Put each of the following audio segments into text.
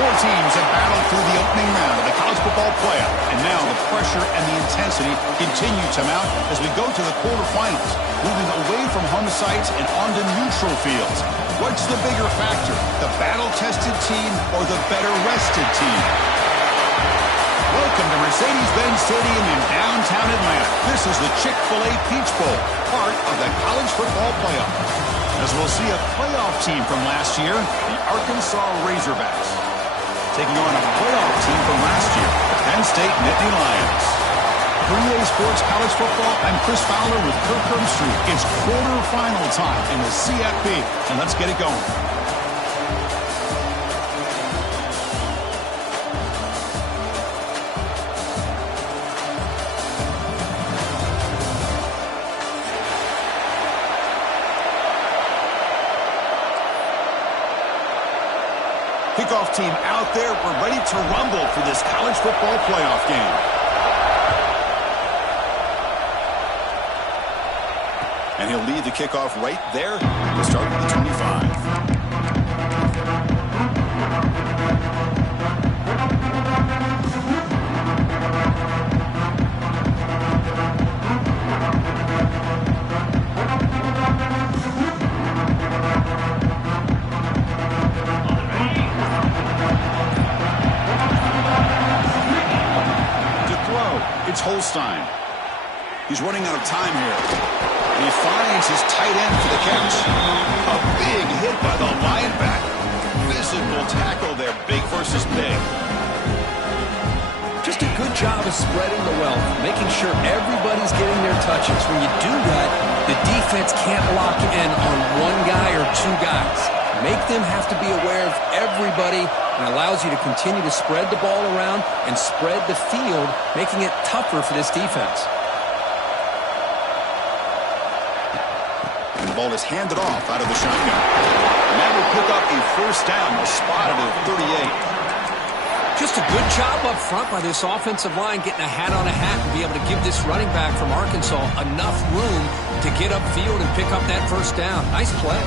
Four teams have battled through the opening round of the college football playoff, and now the pressure and the intensity continue to mount as we go to the quarterfinals, moving away from home sites and onto neutral fields. What's the bigger factor, the battle-tested team or the better-rested team? Welcome to Mercedes-Benz Stadium in downtown Atlanta. This is the Chick-fil-A Peach Bowl, part of the college football playoff. As we'll see a playoff team from last year, the Arkansas Razorbacks, taking on a playoff team from last year, the Penn State Nittany Lions. For EA Sports College Football, I'm Chris Fowler with Kirk Herbstreit. It's quarterfinal time in the CFP, and let's get it going. Kickoff team out there. We're ready to rumble for this college football playoff game. And he'll lead the kickoff right there to start with the 25. It's Holstein. He's running out of time here. And he finds his tight end for the catch. A big hit by the linebacker. Physical tackle there, big versus big. Just a good job of spreading the wealth, making sure everybody's getting their touches. When you do that, the defense can't lock in on one guy or two guys. Make them have to be aware of everybody, and allows you to continue to spread the ball around and spread the field, making it tougher for this defense. And the ball is handed off out of the shotgun. And that will pick up a first down, a spot at the 38. Just a good job up front by this offensive line, getting a hat on a hat and be able to give this running back from Arkansas enough room to get upfield and pick up that first down. Nice play.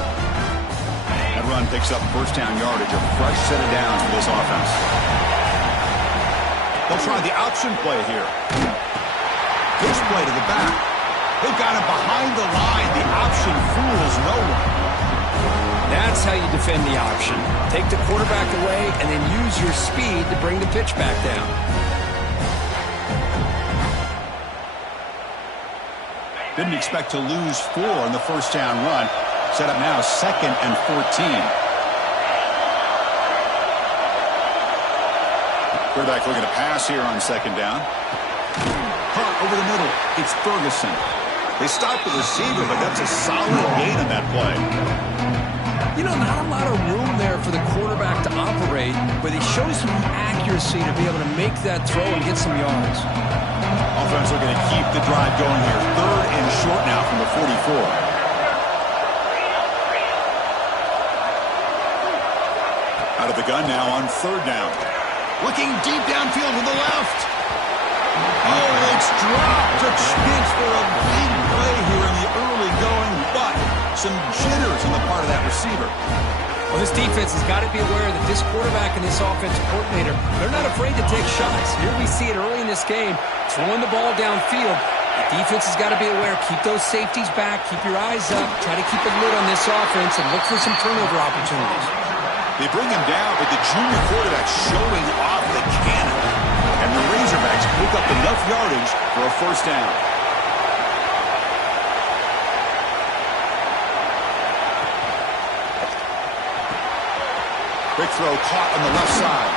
That run picks up first down yardage, a fresh set of downs for this offense. They'll try the option play here. Pitch play to the back. They've got him behind the line. The option fools no one. That's how you defend the option. Take the quarterback away and then use your speed to bring the pitch back down. Didn't expect to lose 4 in the first down run. Set up now 2nd and 14. Quarterback looking to pass here on 2nd down. Caught over the middle. It's Ferguson. They stopped the receiver, but that's a solid gain in that play. You know, not a lot of room there for the quarterback to operate, but he shows some accuracy to be able to make that throw and get some yards. Offense looking to keep the drive going here. 3rd and short now from the 44. Out of the gun now on 3rd down. Looking deep downfield to the left. Oh, it's dropped. A chance for a big play here in the early going, but some jitters on the part of that receiver. Well, this defense has got to be aware that this quarterback and this offensive coordinator, they're not afraid to take shots. Here we see it early in this game, throwing the ball downfield. The defense has got to be aware. Keep those safeties back. Keep your eyes up. Try to keep a lid on this offense and look for some turnover opportunities. They bring him down, but the junior quarterback showing off the cannon. And the Razorbacks pick up enough yardage for a first down. Quick throw caught on the left side.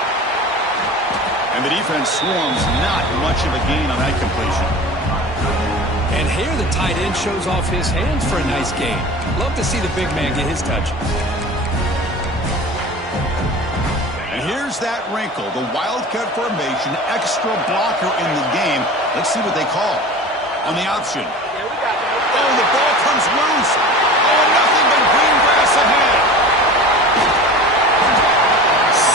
And the defense swarms, not much of a gain on that completion. And here the tight end shows off his hands for a nice gain. Love to see the big man get his touch. Here's that wrinkle, the wildcat formation, extra blocker in the game. Let's see what they call on the option. Oh, the ball comes loose. Oh, nothing but green grass ahead.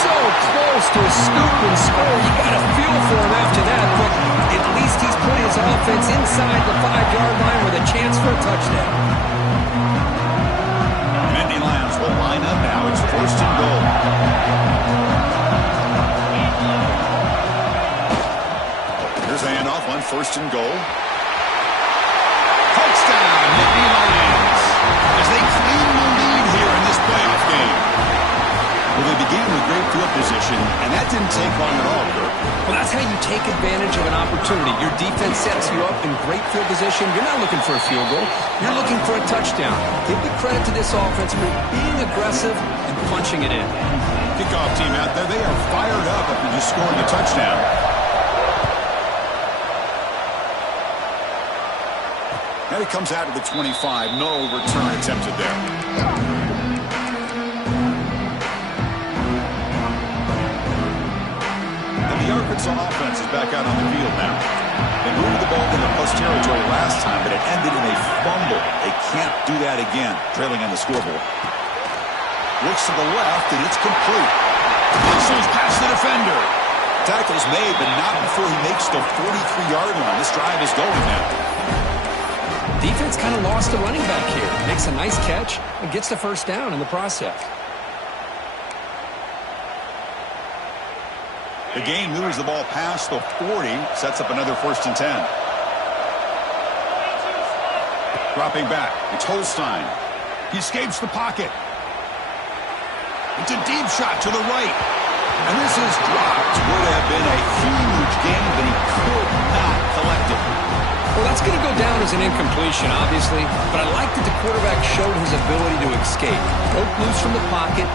So close to a scoop and score. You got a feel for him after that, but at least he's put his offense inside the 5-yard line with a chance for a touchdown. Nittany Lions will line up now. It's 1st and goal. first and goal. Touchdown, Nittany Lions, as they claim the lead here in this playoff game. Well, they began with great field position, and that didn't take long at all, Kirk. Well, that's how you take advantage of an opportunity. Your defense sets you up in great field position. You're not looking for a field goal. You're looking for a touchdown. Give the credit to this offense for being aggressive and punching it in. Kickoff team out there, they are fired up after just scoring a touchdown. Now he comes out to the 25. No return attempted there. The Arkansas offense is back out on the field now. They moved the ball into plus territory last time, but it ended in a fumble. They can't do that again, trailing on the scoreboard. Looks to the left, and it's complete. Whistles past the defender. Tackle's made, but not before he makes the 43-yard line. This drive is going now. Defense kind of lost the running back here. Makes a nice catch and gets the first down in the process. The game moves the ball past the 40, sets up another first and 10. Dropping back, it's Holstein. He escapes the pocket. It's a deep shot to the right. And this is dropped. Would have been a huge game, but he could not collect it. Well, that's going to go down as an incompletion, obviously, but I like that the quarterback showed his ability to escape. Broke loose from the pocket,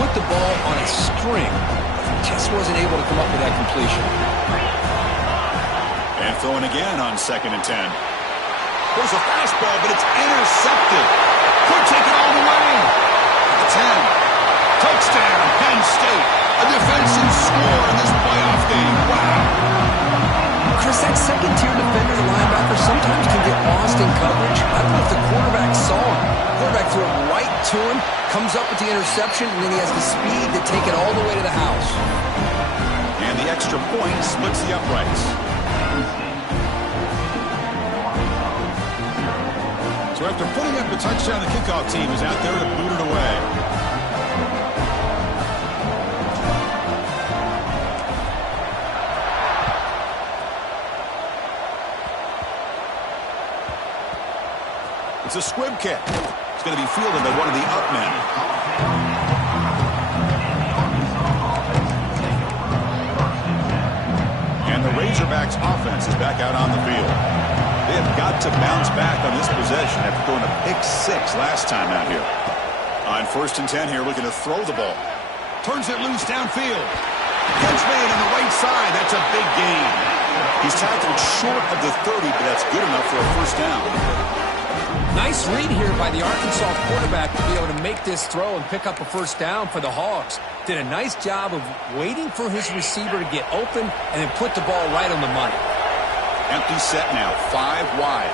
put the ball on a string. Just wasn't able to come up with that completion. And throwing again on 2nd and 10. There's a fastball, but it's intercepted. Could take it all the way. At the 10. Touchdown, Penn State. A defensive score in this playoff game. Wow. Chris, that second-tier defender, the linebacker, sometimes can get lost in coverage. I don't know if the quarterback saw him. The quarterback threw it right to him, comes up with the interception, and then he has the speed to take it all the way to the house. And the extra point splits the uprights. So after putting up a touchdown, the kickoff team is out there to boot it away. It's a squib kick. It's going to be fielded by one of the up men. And the Razorbacks offense is back out on the field. They have got to bounce back on this possession after throwing a pick 6 last time out here. On 1st and 10 here, looking to throw the ball. Turns it loose downfield. Catch made on the right side. That's a big gain. He's tackled short of the 30, but that's good enough for a first down. Nice read here by the Arkansas quarterback to be able to make this throw and pick up a first down for the Hogs. Did a nice job of waiting for his receiver to get open and then put the ball right on the money. Empty set now, 5 wide.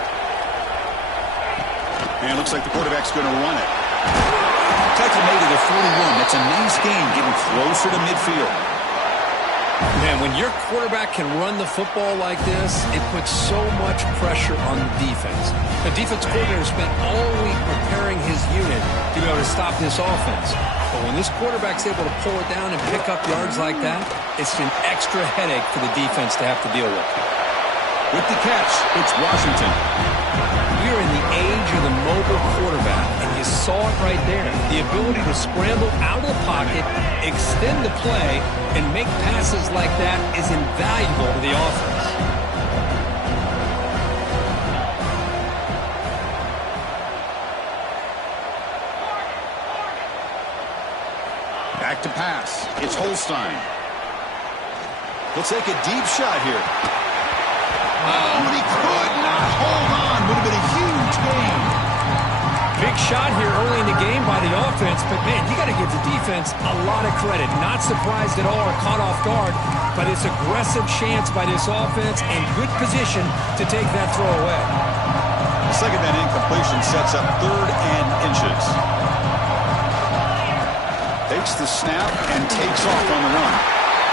And it looks like the quarterback's going to run it. Tackle made to the 41. That's a nice gain, getting closer to midfield. Man, when your quarterback can run the football like this, it puts so much pressure on the defense. The defense coordinator spent all week preparing his unit to be able to stop this offense. But when this quarterback's able to pull it down and pick up yards like that, it's an extra headache for the defense to have to deal with. With the catch, it's Washington. We're in the age of the mobile quarterback, and you saw it right there. The ability to scramble out of the pocket, extend the play, and make passes like that is invaluable to the offense. Back to pass. It's Holstein. He'll take a deep shot here. Oh, and he could not hold on. Would have been a huge gain. Big shot here early in the game by the offense, but man, you got to give the defense a lot of credit. Not surprised at all or caught off guard, but it's aggressive chance by this offense and good position to take that throw away. The second down incompletion sets up 3rd and inches. Takes the snap and takes off on the run.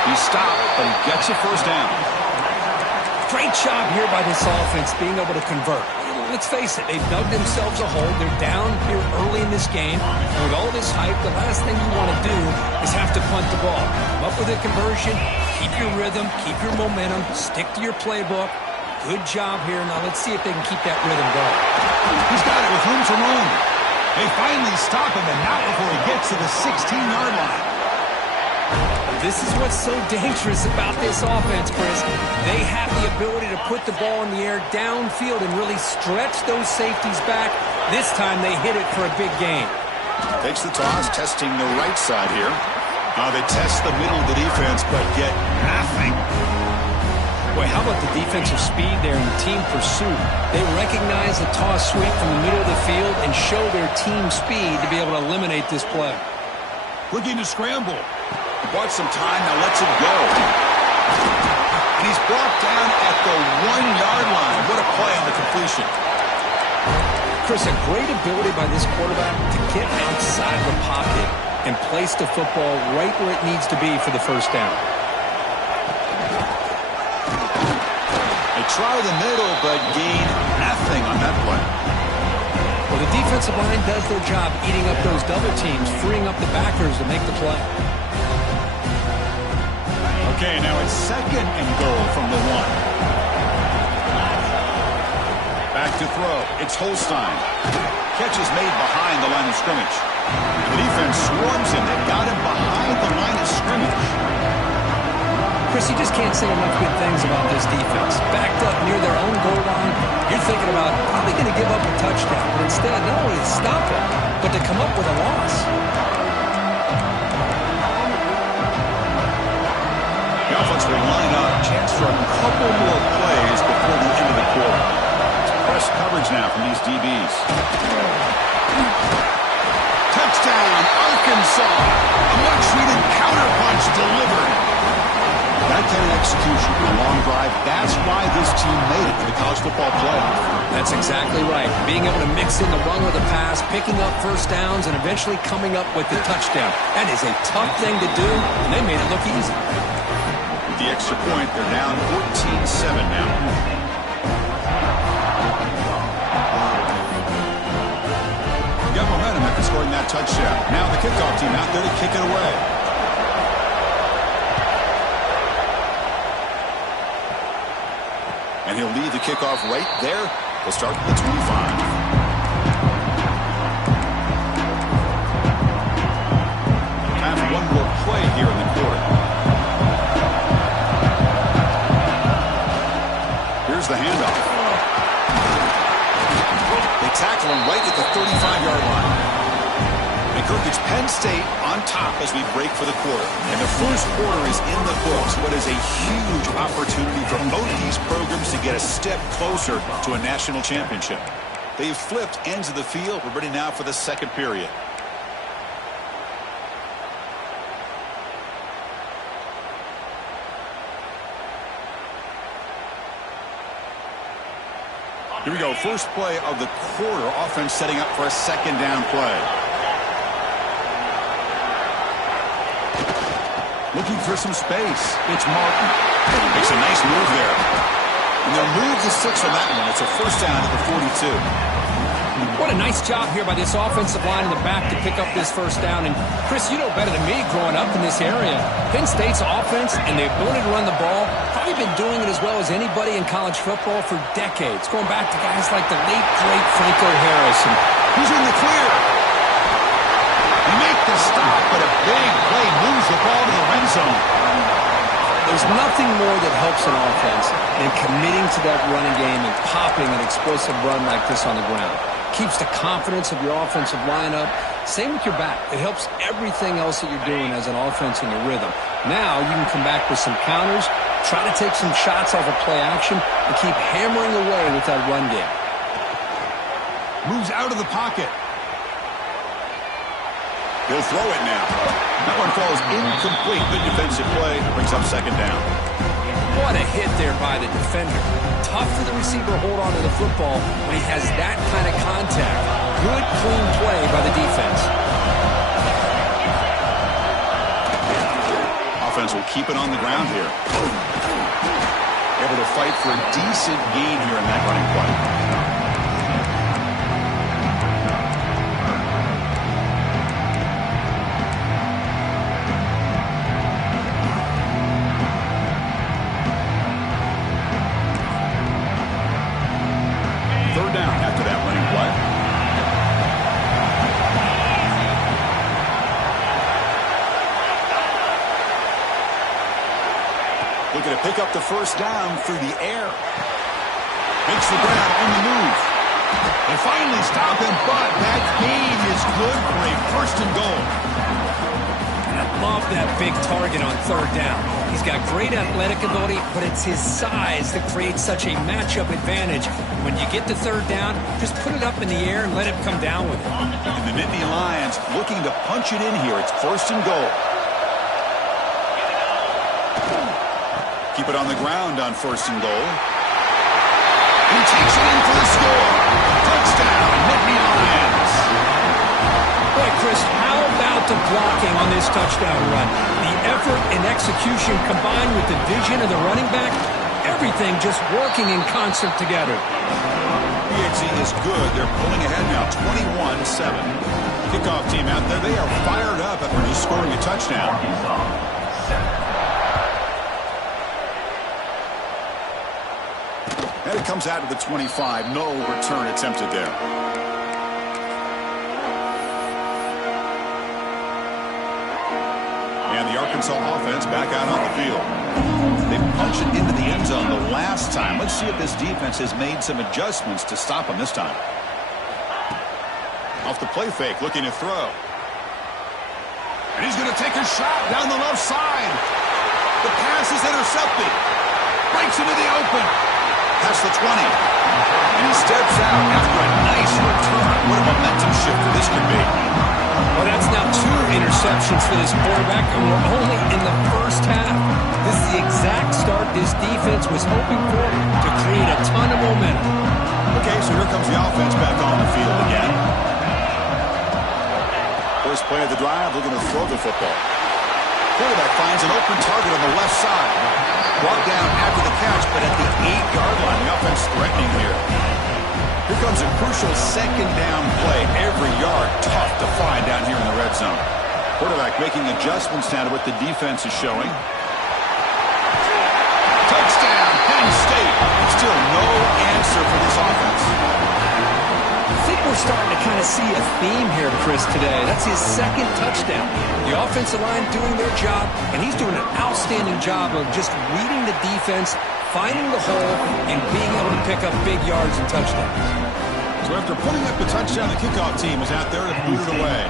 He stopped, but he gets a first down. Great job here by this offense being able to convert. Let's face it, they've dug themselves a hole. They're down here early in this game. And with all this hype, the last thing you want to do is have to punt the ball. Come up with a conversion, keep your rhythm, keep your momentum, stick to your playbook. Good job here. Now let's see if they can keep that rhythm going. He's got it with room to roam. They finally stop him, and not before he gets to the 16-yard line. This is what's so dangerous about this offense, Chris. They have the ability to put the ball in the air downfield and really stretch those safeties back. This time they hit it for a big gain. Takes the toss, testing the right side here. They test the middle of the defense, but get nothing. Boy, how about the defensive speed there and the team pursuit? They recognize the toss sweep from the middle of the field and show their team speed to be able to eliminate this play. Looking to scramble. He bought some time, now lets it go. And he's brought down at the 1-yard line. What a play on the completion. Chris, a great ability by this quarterback to get outside the pocket and place the football right where it needs to be for the first down. They try the middle, but gain nothing on that play. Well, the defensive line does their job eating up those double teams, freeing up the backers to make the play. Okay, now it's 2nd and goal from the 1. Back to throw. It's Holstein. Catch is made behind the line of scrimmage. The defense swarms him. They got him behind the line of scrimmage. Chris, you just can't say enough good things about this defense. Backed up near their own goal line, you're thinking about, are they going to give up a touchdown? But instead, not only to stop it, but to come up with a loss. The offense will line up. Chance for a couple more plays before the end of the quarter. It's press coverage now from these DBs. Touchdown, Arkansas. A much-needed counterpunch delivered. That kind of execution, a long drive, that's why this team made it to the college football playoff. That's exactly right. Being able to mix in the run with the pass, picking up first downs, and eventually coming up with the touchdown. That is a tough thing to do, and they made it look easy. With the extra point, they're down 14-7 now. Got momentum after scoring that touchdown. Now the kickoff team out there to kick it away. And he'll lead the kickoff right there. They'll start at the 25. Time for one more play here in the quarter. Here's the handoff. They tackle him right at the 35-yard line. And Kirk, it's Penn State on top as we break for the quarter. And the first quarter is in the books. What is a huge opportunity for both these programs to get a step closer to a national championship. They've flipped ends of the field. We're ready now for the second period. Here we go. First play of the quarter. Offense setting up for a second down play. Looking for some space. It's Martin. Makes a nice move there. And they'll move the 6 on that one. It's a first down at the 42. What a nice job here by this offensive line in the back to pick up this first down. And, Chris, you know better than me growing up in this area. Penn State's offense and the ability to run the ball, probably been doing it as well as anybody in college football for decades, going back to guys like the late, great Franco Harris. And who's in the clear? They make the stop, but a big play moves the ball to the end zone. There's nothing more that helps an offense than committing to that running game and popping an explosive run like this on the ground. Keeps the confidence of your offensive lineup. Same with your back. It helps everything else that you're doing as an offense in your rhythm. Now you can come back with some counters, try to take some shots off of play action, and keep hammering away with that run game. Moves out of the pocket. He'll throw it now. That one falls incomplete. Good defensive play. Brings up second down. What a hit there by the defender. Tough for the receiver to hold on to the football when he has that kind of contact. Good, clean play by the defense. Offense will keep it on the ground here. Able to fight for a decent gain here in that running play. looking to pick up the first down through the air. Makes the grab on the move. They finally stop him, but that gain is good for a first and goal. I love that big target on third down. He's got great athletic ability, but it's his size that creates such a matchup advantage. When you get to third down, just put it up in the air and let him come down with it. And the Nittany Lions looking to punch it in here. It's first and goal. Keep it on the ground on first and goal. He takes it in for the score. Touchdown, Nittany Lions. Boy, Chris, how about the blocking on this touchdown run? The effort and execution combined with the vision of the running back, everything just working in concert together. PHC is good. They're pulling ahead now, 21-7. Kickoff team out there, they are fired up after just scoring a touchdown. And it comes out of the 25. No return attempted there. And the Arkansas offense back out on the field. They punched it into the end zone the last time. Let's see if this defense has made some adjustments to stop them this time. Off the play fake, looking to throw. And he's going to take a shot down the left side. The pass is intercepted. Breaks into the open. Past the 20. And he steps out after a nice return. What a momentum shifter this could be. Well, that's now 2 interceptions for this quarterback, and we're only in the first half. This is the exact start this defense was hoping for to create a ton of momentum. Okay, so here comes the offense back on the field again. First play of the drive, looking to throw the football. Quarterback finds an open target on the left side. Brought down after the catch, but at the 8-yard line, the offense threatening here. Here comes a crucial second down play. Every yard tough to find down here in the red zone. Quarterback making adjustments now to what the defense is showing. Touchdown, Penn State. Still no answer for this offense. I think we're starting to kind of see a theme here, Chris, today. That's his second touchdown. The offensive line doing their job, and he's doing an outstanding job of just reading the defense, finding the hole, and being able to pick up big yards and touchdowns. So after putting up the touchdown, the kickoff team is out there to boot it away.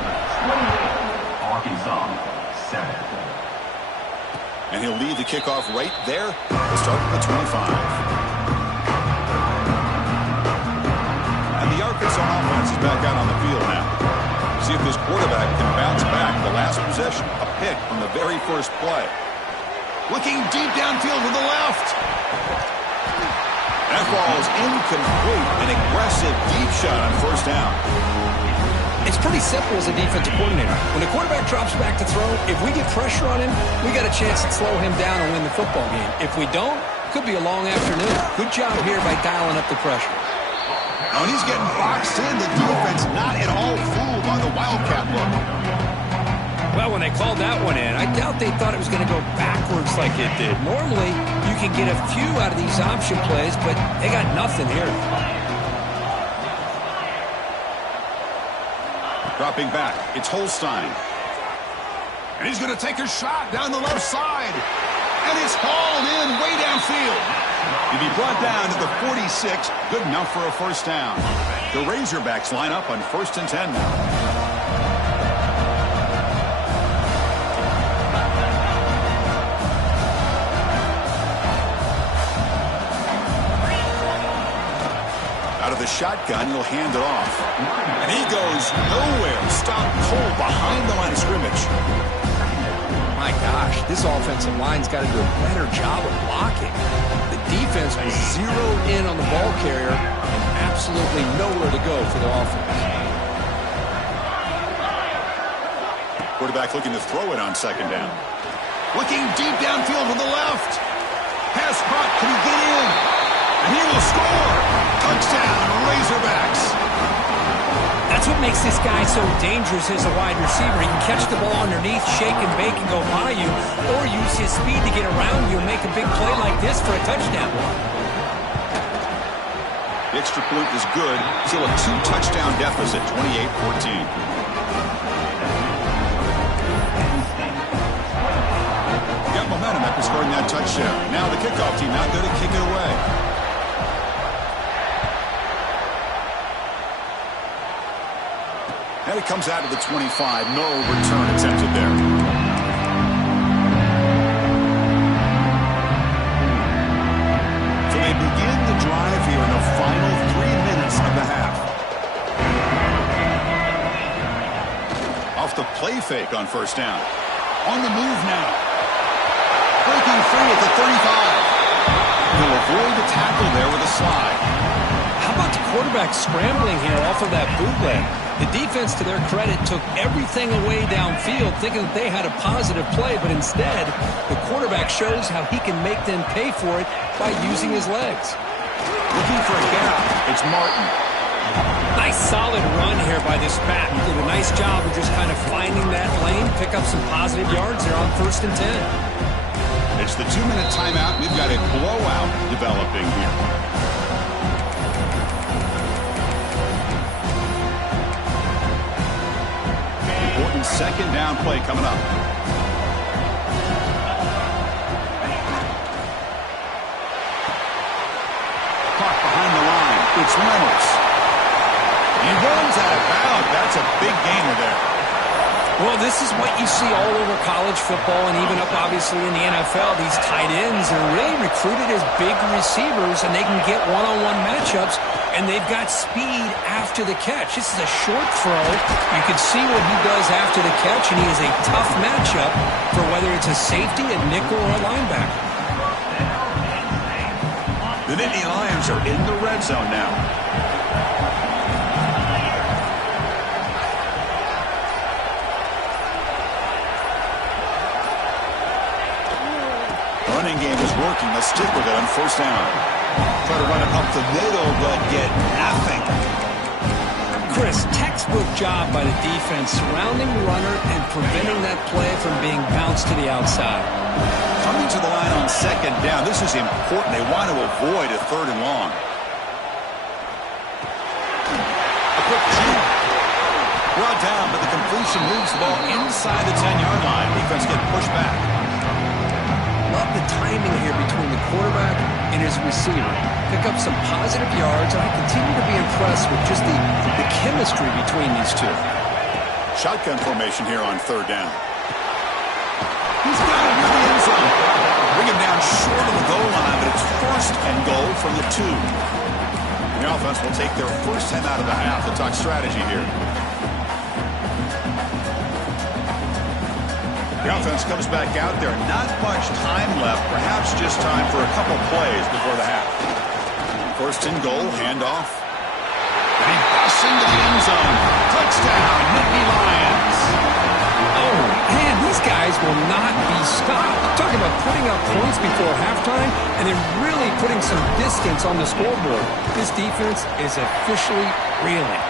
Arkansas, 7. And he'll lead the kickoff right there. We'll start with the 25. And the Arkansas offense is back out on the field now. See if this quarterback can bounce back. The last possession, a pick from the very first play. Looking deep downfield to the left. That ball is incomplete. An aggressive deep shot on first down. It's pretty simple as a defensive coordinator. When the quarterback drops back to throw, if we get pressure on him, we got a chance to slow him down and win the football game. If we don't, it could be a long afternoon. Good job here by dialing up the pressure. Now, when he's getting boxed in, the defense not at all fooled by the Wildcat look. Well, when they called that one in, I doubt they thought it was going to go backwards like it did. Normally, you can get a few out of these option plays, but they got nothing here. Dropping back, it's Holstein. And he's going to take a shot down the left side. And it's hauled in way downfield. He'll be brought down to the 46, good enough for a first down. The Razorbacks line up on 1st and 10 now. Out of the shotgun, he'll hand it off. And he goes nowhere. Stopped cold behind the line of scrimmage. My gosh, this offensive line's got to do a better job of blocking. The defense was zeroed in on the ball carrier and absolutely nowhere to go for the offense. Quarterback looking to throw it on second down. Looking deep downfield to the left. Pass caught. Can he get in? And he will score. Touchdown, Razorbacks. That's what makes this guy so dangerous as a wide receiver. He can catch the ball underneath, shake and bake and go by you, or use his speed to get around you and make a big play like this for a touchdown. The extra point is good. Still a 2-touchdown deficit, 28-14. Got momentum after scoring that touchdown. touchdown. Now the kickoff team out there to kick it away. And it comes out to the 25. No return attempted there. So they begin the drive here in the final 3 minutes of the half. Off the play fake on first down. On the move now. Breaking free at the 35. He'll avoid the tackle there with a slide. How about the quarterback scrambling here off of that bootleg? The defense, to their credit, took everything away downfield, thinking that they had a positive play, but instead, the quarterback shows how he can make them pay for it by using his legs. Looking for a gap. It's Martin. Nice solid run here by this back. Did a nice job of just kind of finding that lane, pick up some positive yards there on 1st and 10. It's the 2-minute timeout. We've got a blowout developing here. Important second down play coming up. Caught behind the line. It's Reynolds. He runs out of bounds. That's a big gainer there. Well, this is what you see all over college football and even up, obviously, in the NFL. These tight ends are really recruited as big receivers, and they can get one-on-one matchups, and they've got speed after the catch. This is a short throw. You can see what he does after the catch, and he is a tough matchup for whether it's a safety, a nickel, or a linebacker. The Nittany Lions are in the red zone now. Running game is working. Let's stick with it on first down. Try to run it up the middle, but get nothing. Chris, textbook job by the defense surrounding the runner and preventing that play from being bounced to the outside. Coming to the line on second down. This is important. They want to avoid a 3rd and long. A quick jump. Brought down, but the completion moves the ball inside the 10-yard line. Defense get pushed back. Love the timing here between the quarterback and his receiver. Pick up some positive yards, and I continue to be impressed with just the chemistry between these two. Shotgun formation here on 3rd down. He's got it near the end zone. Bring him down short of the goal line, but it's 1st and goal from the 2. The offense will take their first time out of the half. We'll talk strategy here. The offense comes back out there. Not much time left. Perhaps just time for a couple plays before the half. 1st and goal, handoff. And he busts into the end zone. Touchdown, Nittany Lions. Oh, man, these guys will not be stopped. Talking about putting up points before halftime and then really putting some distance on the scoreboard. This defense is officially reeling.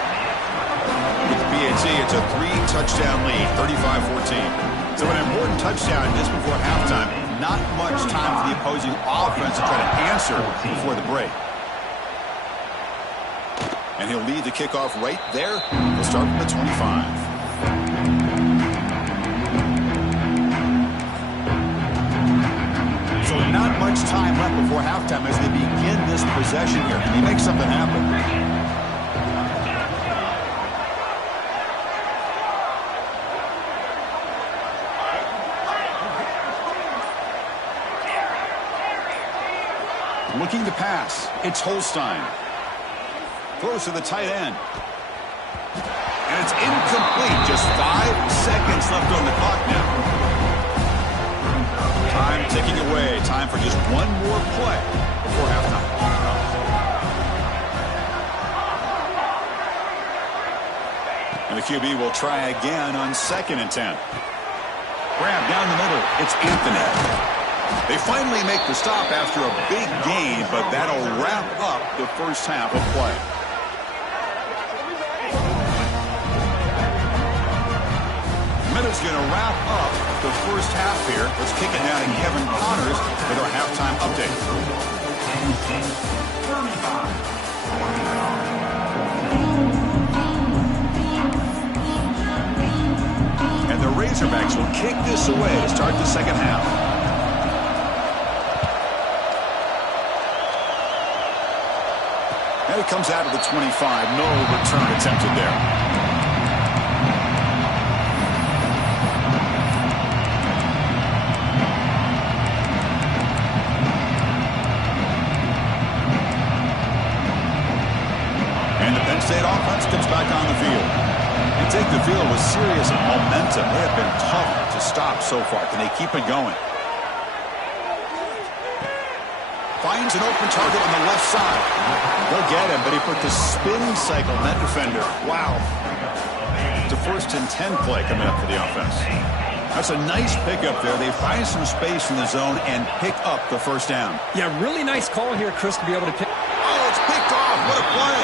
With the BAT, it's a 3-touchdown lead, 35-14. So an important touchdown just before halftime. Not much time for the opposing offense to try to answer before the break. And he'll lead the kickoff right there. He'll start from the 25. So not much time left before halftime as they begin this possession here. And they make something happen. Looking to pass. It's Holstein. Throws to the tight end. And it's incomplete. Just 5 seconds left on the clock now. Time ticking away. Time for just one more play before halftime. And the QB will try again on 2nd and 10. Grab down the middle. It's Anthony. They finally make the stop after a big gain, but that'll wrap up the first half of play. Minute's going to wrap up the first half here. Let's kick it down to Kevin Connors with our halftime update. And the Razorbacks will kick this away to start the second half. It comes out of the 25. No return attempted there. And the Penn State offense comes back on the field. You take the field with serious momentum. They have been tough to stop so far. Can they keep it going? Finds an open target on the left side. They'll get him, but he put the spin cycle on that defender. Wow. It's a 1st and 10 play coming up for the offense. That's a nice pickup there. They find some space in the zone and pick up the first down. Yeah, really nice call here, Chris, to be able to pick. Oh, it's picked off. What a play.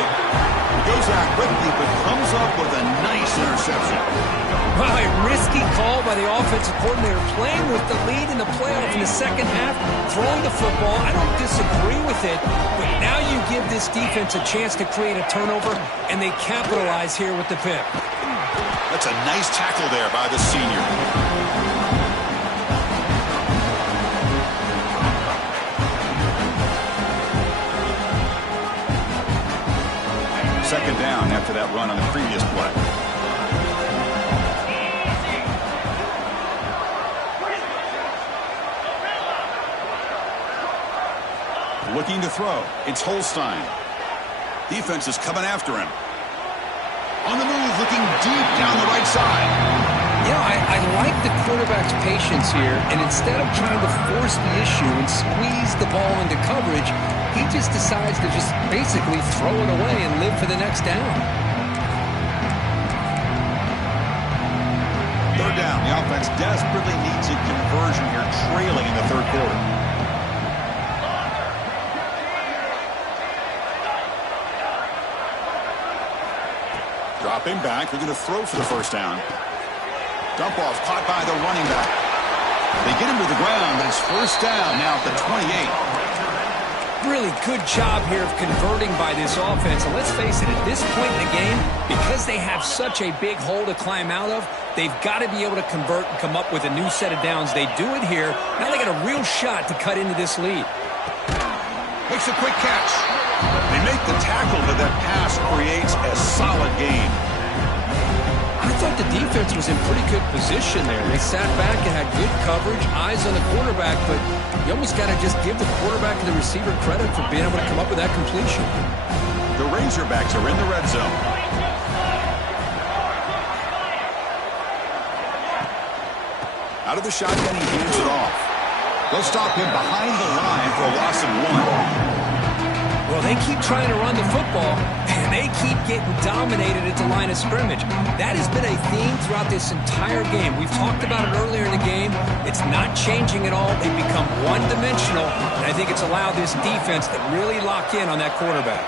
He goes out quickly, but comes up with a nice interception. Wow, a risky call by the offensive coordinator, playing with the lead in the playoff in the second half, throwing the football. I don't disagree with it, but now you give this defense a chance to create a turnover, and they capitalize here with the pick. That's a nice tackle there by the senior. Second down after that run on the previous play. Looking to throw. It's Holstein. Defense is coming after him. On the move, looking deep down the right side. You know, I like the quarterback's patience here, and instead of trying to force the issue and squeeze the ball into coverage, he just decides to just basically throw it away and live for the next down. Third down. The offense desperately needs a conversion here, trailing in the third quarter. Dropping back. They're going to throw for the first down. Dump off caught by the running back. They get him to the ground, but it's first down now at the 28. Really good job here of converting by this offense. And let's face it, at this point in the game, because they have such a big hole to climb out of, they've got to be able to convert and come up with a new set of downs. They do it here. Now they got a real shot to cut into this lead. Makes a quick catch. They make the tackle, but that pass creates a solid gain. I thought the defense was in pretty good position there. They sat back and had good coverage, eyes on the quarterback, but you almost got to just give the quarterback and the receiver credit for being able to come up with that completion. The Razorbacks are in the red zone. Out of the shotgun, he hands it off. They'll stop him behind the line for a loss of 1. Well, they keep trying to run the football, and they keep getting dominated at the line of scrimmage. That has been a theme throughout this entire game. We've talked about it earlier in the game. It's not changing at all. They've become one-dimensional, and I think it's allowed this defense to really lock in on that quarterback.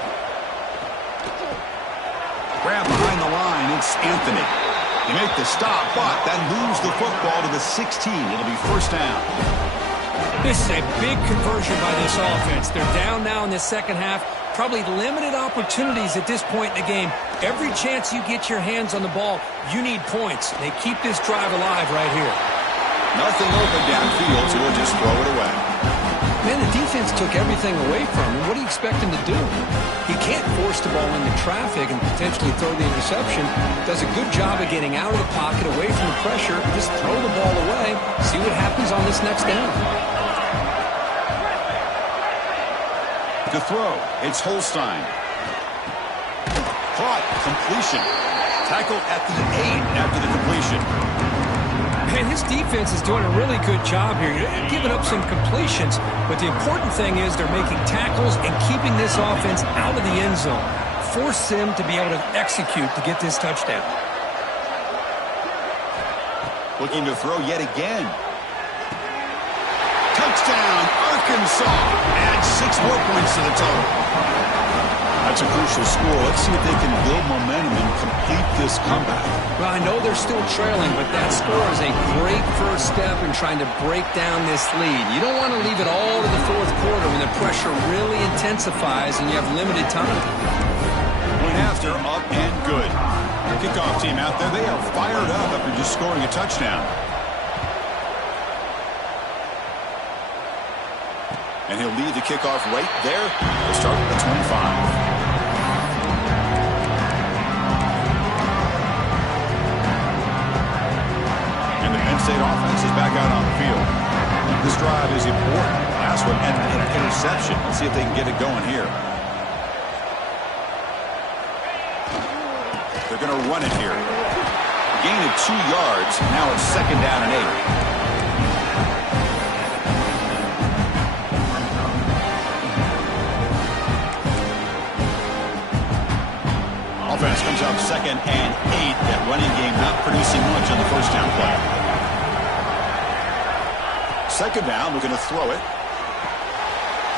Grab behind the line, it's Anthony. They make the stop, but that moves the football to the 16. It'll be first down. This is a big conversion by this offense. They're down now in the second half. Probably limited opportunities at this point in the game. Every chance you get your hands on the ball, you need points. They keep this drive alive right here. Nothing open downfield, so we'll just throw it away. Man, the defense took everything away from him. What do you expect him to do? He can't force the ball into traffic and potentially throw the interception. Does a good job of getting out of the pocket, away from the pressure. Just throw the ball away. See what happens on this next down. To throw, it's Holstein. Caught, completion. Tackled at the 8 after the completion. Man, his defense is doing a really good job here. They're giving up some completions, but the important thing is they're making tackles and keeping this offense out of the end zone. Force them to be able to execute to get this touchdown. Looking to throw yet again. Touchdown, Arkansas. Add 6 more points to the total. That's a crucial score. Let's see if they can build momentum and complete this comeback. Well, I know they're still trailing, but that score is a great first step in trying to break down this lead. You don't want to leave it all to the fourth quarter when the pressure really intensifies and you have limited time. Point after, up and good. Kickoff team out there, they are fired up after just scoring a touchdown. And he'll lead the kickoff right there. We'll start with the 25. And the Penn State offense is back out on the field. This drive is important. Last one ended in an interception. Let's see if they can get it going here. They're going to run it here. A gain of 2 yards. Now it's 2nd down and 8. Offense comes up 2nd and 8. That running game not producing much on the first down play. 2nd down, we're going to throw it.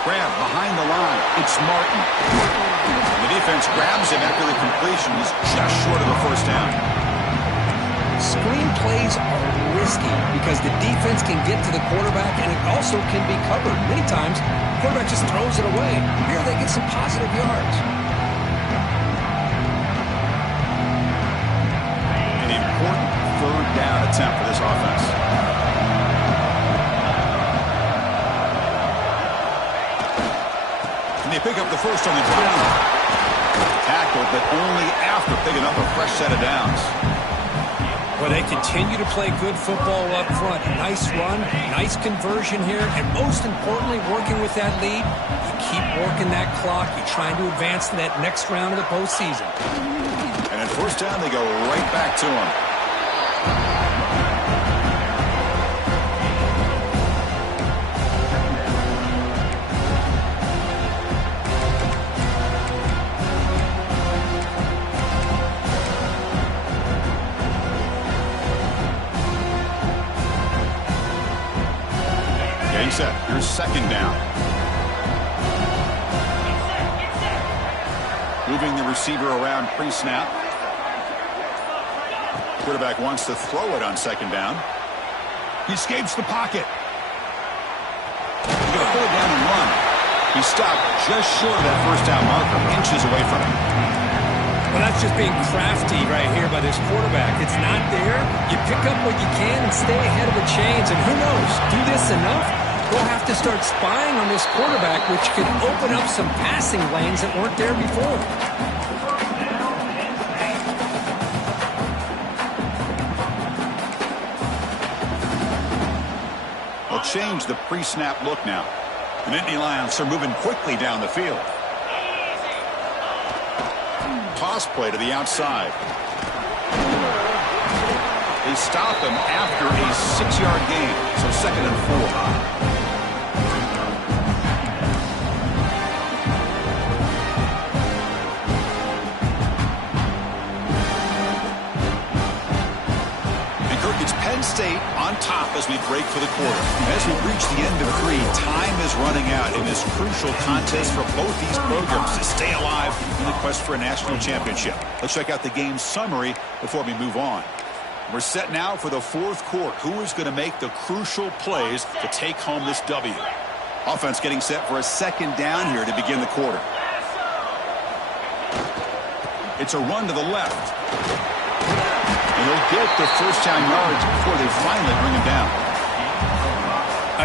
Grab behind the line. It's Martin. And the defense grabs him after the completion. He's just short of the first down. Screen plays are risky because the defense can get to the quarterback and it also can be covered. Many times, the quarterback just throws it away. Here they get some positive yards. An important 3rd down attempt for this offense. They pick up the first on the ground. Tackled, but only after picking up a fresh set of downs. Well, they continue to play good football up front. Nice run, nice conversion here, and most importantly, working with that lead, you keep working that clock. You're trying to advance to that next round of the postseason. And at first down, they go right back to him. Set. Here's 2nd down. Moving the receiver around pre-snap. Quarterback wants to throw it on 2nd down. He escapes the pocket. He's going to pull it down and run. He stopped just short of that first down marker, inches away from him. Well, that's just being crafty right here by this quarterback. It's not there. You pick up what you can and stay ahead of the chains. And who knows, do this enough, we'll have to start spying on this quarterback, which could open up some passing lanes that weren't there before. They'll change the pre-snap look now. The Nittany Lions are moving quickly down the field. Toss play to the outside. They stop him after a 6-yard gain, so 2nd and 4. It's Penn State on top as we break for the quarter. As we reach the end of 3, time is running out in this crucial contest for both these programs to stay alive in the quest for a national championship. Let's check out the game summary before we move on. We're set now for the 4th quarter. Who is going to make the crucial plays to take home this W? Offense getting set for a 2nd down here to begin the quarter. It's a run to the left. And they'll get the first down yards before they finally bring him down.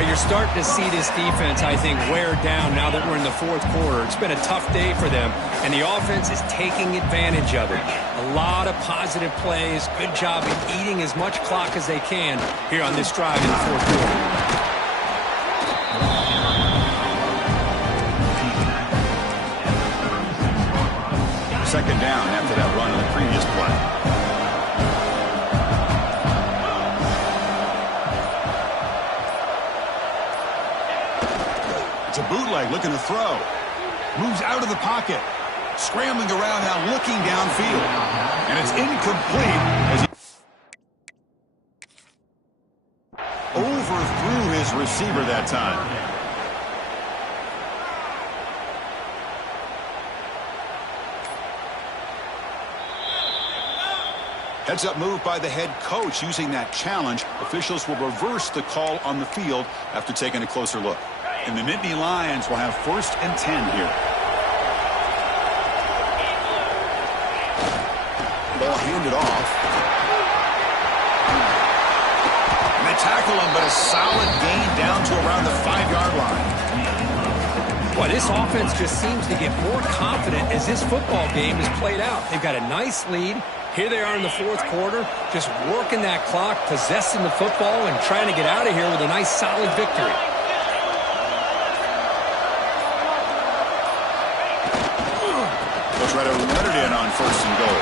You're starting to see this defense, I think, wear down now that we're in the 4th quarter. It's been a tough day for them, and the offense is taking advantage of it. A lot of positive plays. Good job in eating as much clock as they can here on this drive in the 4th quarter. Second down after that run on the previous play. It's a bootleg looking to throw. Moves out of the pocket. Scrambling around now, looking downfield. And it's incomplete as he overthrew his receiver that time. Heads-up move by the head coach. Using that challenge, officials will reverse the call on the field after taking a closer look. And the Nittany Lions will have 1st and 10 here. Ball handed off. And they tackle him, but a solid gain down to around the 5-yard line. Boy, this offense just seems to get more confident as this football game is played out. They've got a nice lead, Here they are in the fourth quarter, just working that clock, possessing the football, and trying to get out of here with a nice, solid victory. They'll try to let it in on first and goal.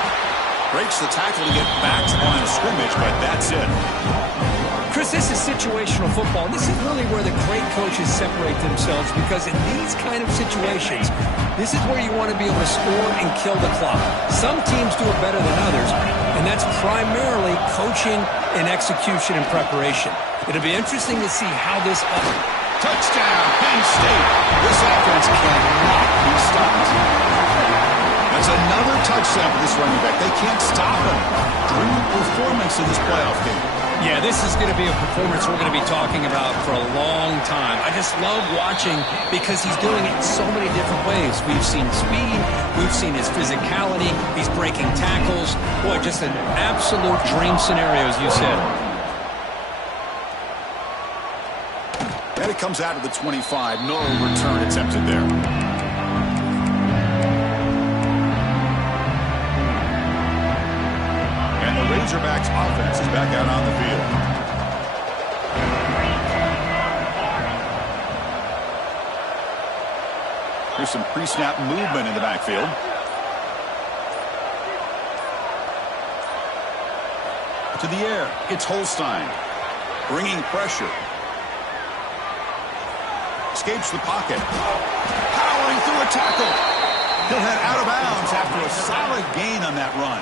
Breaks the tackle to get back to the line of scrimmage, but that's it. Chris, this is situational football. This is really where the great coaches separate themselves, because in these kind of situations, this is where you want to be able to score and kill the clock. Some teams do it better than others, and that's primarily coaching and execution and preparation. It'll be interesting to see how this... Touchdown, Penn State. This offense cannot be stopped. That's another touchdown for this running back. They can't stop him. Dream performance in this playoff game. Yeah, this is going to be a performance we're going to be talking about for a long time. I just love watching because he's doing it in so many different ways. We've seen speed. We've seen his physicality. He's breaking tackles. Boy, just an absolute dream scenario, as you said. And it comes out of the 25. No return attempted there. And the Razorbacks offense is back out on the field. Here's some pre-snap movement in the backfield. To the air, it's Holstein. Bringing pressure. Escapes the pocket. Powering through a tackle. He'll head out of bounds after a solid gain on that run.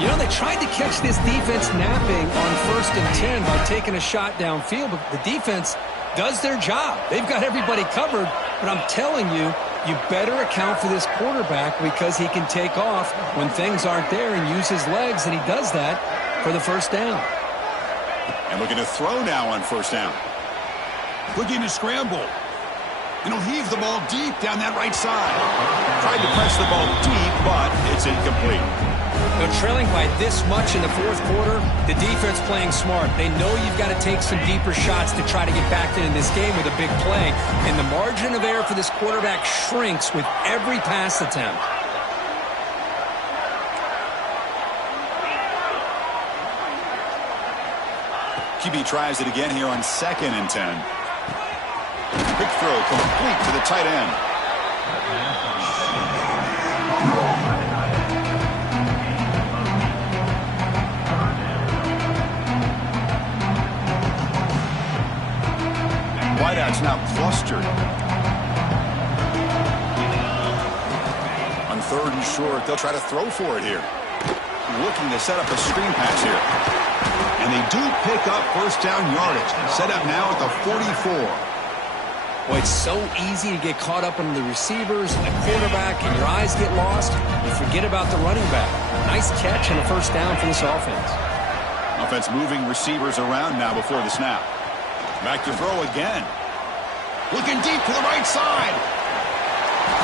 You know, they tried to catch this defense napping on 1st and 10 by taking a shot downfield, but the defense does their job. They've got everybody covered, but I'm telling you, you better account for this quarterback because he can take off when things aren't there and use his legs, and he does that for the first down. And looking to throw now on first down. Looking to scramble. And he'll heave the ball deep down that right side. Tried to press the ball deep, but it's incomplete. They're trailing by this much in the fourth quarter. The defense playing smart. They know you've got to take some deeper shots to try to get back in this game with a big play. And the margin of error for this quarterback shrinks with every pass attempt. QB tries it again here on 2nd and 10. Quick throw complete to the tight end. Wideouts now clustered. On 3rd and short, they'll try to throw for it here. Looking to set up a screen pass here. And they do pick up first down yardage. Set up now at the 44. Boy, it's so easy to get caught up in the receivers and the quarterback, and your eyes get lost. You forget about the running back. Nice catch and a first down for this offense. Offense moving receivers around now before the snap. Back to throw again. Looking deep to the right side.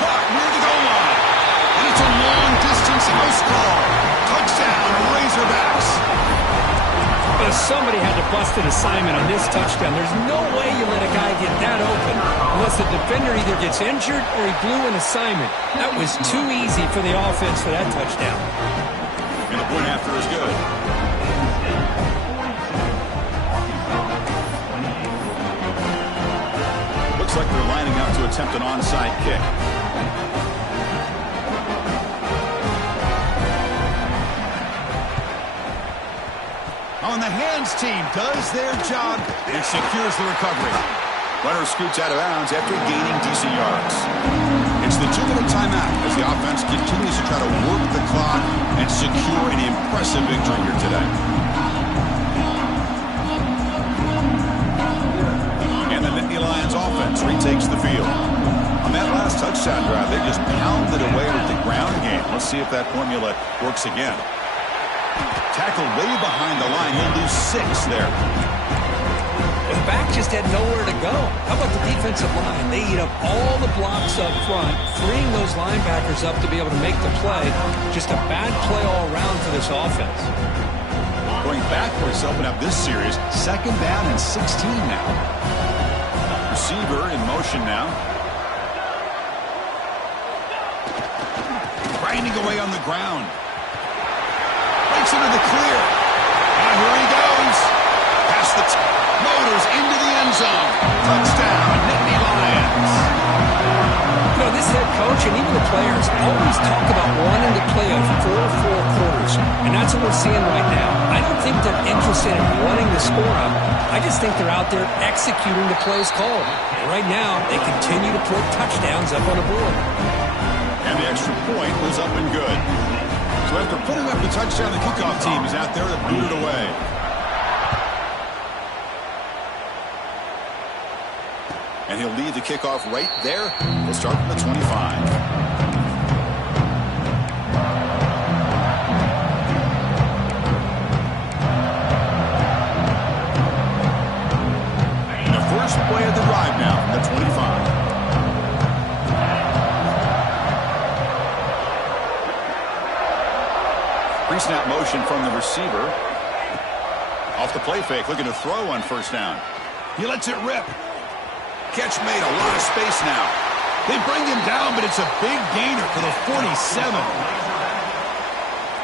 Caught near the goal line. And it's a long-distance house call. Touchdown, Razorbacks. But somebody had to bust an assignment on this touchdown. There's no way you let a guy get that open unless the defender either gets injured or he blew an assignment. That was too easy for the offense for that touchdown. And the point after is good. Looks like they're lining up to attempt an onside kick. On the hands team does their job and secures the recovery. Runner scoots out of bounds after gaining decent yards. It's the 2-minute timeout as the offense continues to try to work the clock and secure an impressive victory here today. And the Nittany Lions offense retakes the field. On that last touchdown drive, they just pounded away with the ground game. Let's see if that formula works again. Tackled way behind the line. He'll lose 6 there. The back just had nowhere to go. How about the defensive line? They eat up all the blocks up front, freeing those linebackers up to be able to make the play. Just a bad play all around for this offense. Going backwards to open up this series. 2nd down and 16 now. Receiver in motion now. Grinding away on the ground. takes it to the clear. And here he goes. Past the motors into the end zone. Touchdown, Nittany Lions. You know, this head coach and even the players always talk about wanting to play a full 4 quarters, and that's what we're seeing right now. I don't think they're interested in wanting to score up. I just think they're out there executing the plays called. And right now, they continue to put touchdowns up on the board. And the extra point was up and good. So after putting up the touchdown, the kickoff team is out there to boot it away. And he'll lead the kickoff right there. We'll start from the 25. The first play of the drive now from the 25. Pre-snap motion from the receiver. Off the play fake, looking to throw on first down. He lets it rip. Catch made, a lot of space now. They bring him down, but it's a big gainer for the 47.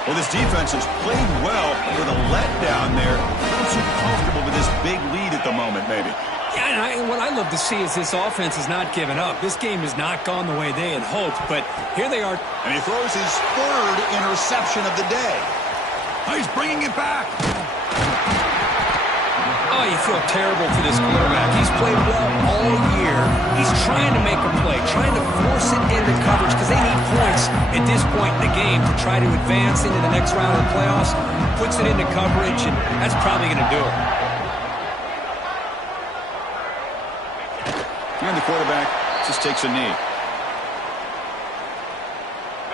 Well, this defense has played well with a letdown there. Not too comfortable with this big lead at the moment, maybe. Yeah, and what I love to see is this offense has not given up. This game has not gone the way they had hoped, but here they are. And he throws his 3rd interception of the day. Oh, he's bringing it back. Oh, you feel terrible for this quarterback. He's played well all year. He's trying to make a play, trying to force it into coverage because they need points at this point in the game to try to advance into the next round of the playoffs. Puts it into coverage, and that's probably going to do it. And the quarterback just takes a knee.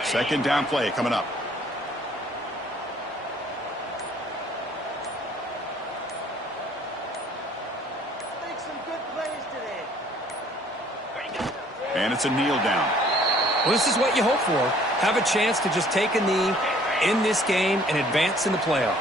2nd down play coming up. And it's a kneel down. Well, this is what you hope for. Have a chance to just take a knee in this game and advance in the playoff.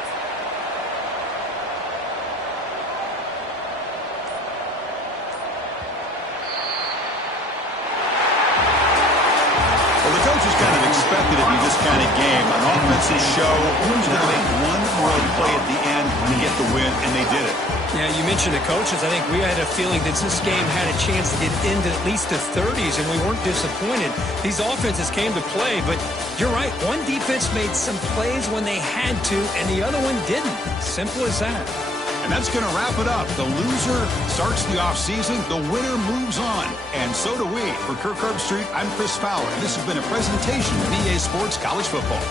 Well, the coaches kind of expected it to be this kind of game. An offensive show. Who's going to make one more play at the end to get the win, and they did it. Yeah, you mentioned the coaches. I think we had a feeling that this game had a chance to get into at least the 30s, and we weren't disappointed. These offenses came to play, but you're right. One defense made some plays when they had to, and the other one didn't. Simple as that. And that's going to wrap it up. The loser starts the offseason. The winner moves on. And so do we. For Kirk Herbstreit, I'm Chris Fowler. This has been a presentation of EA Sports College Football.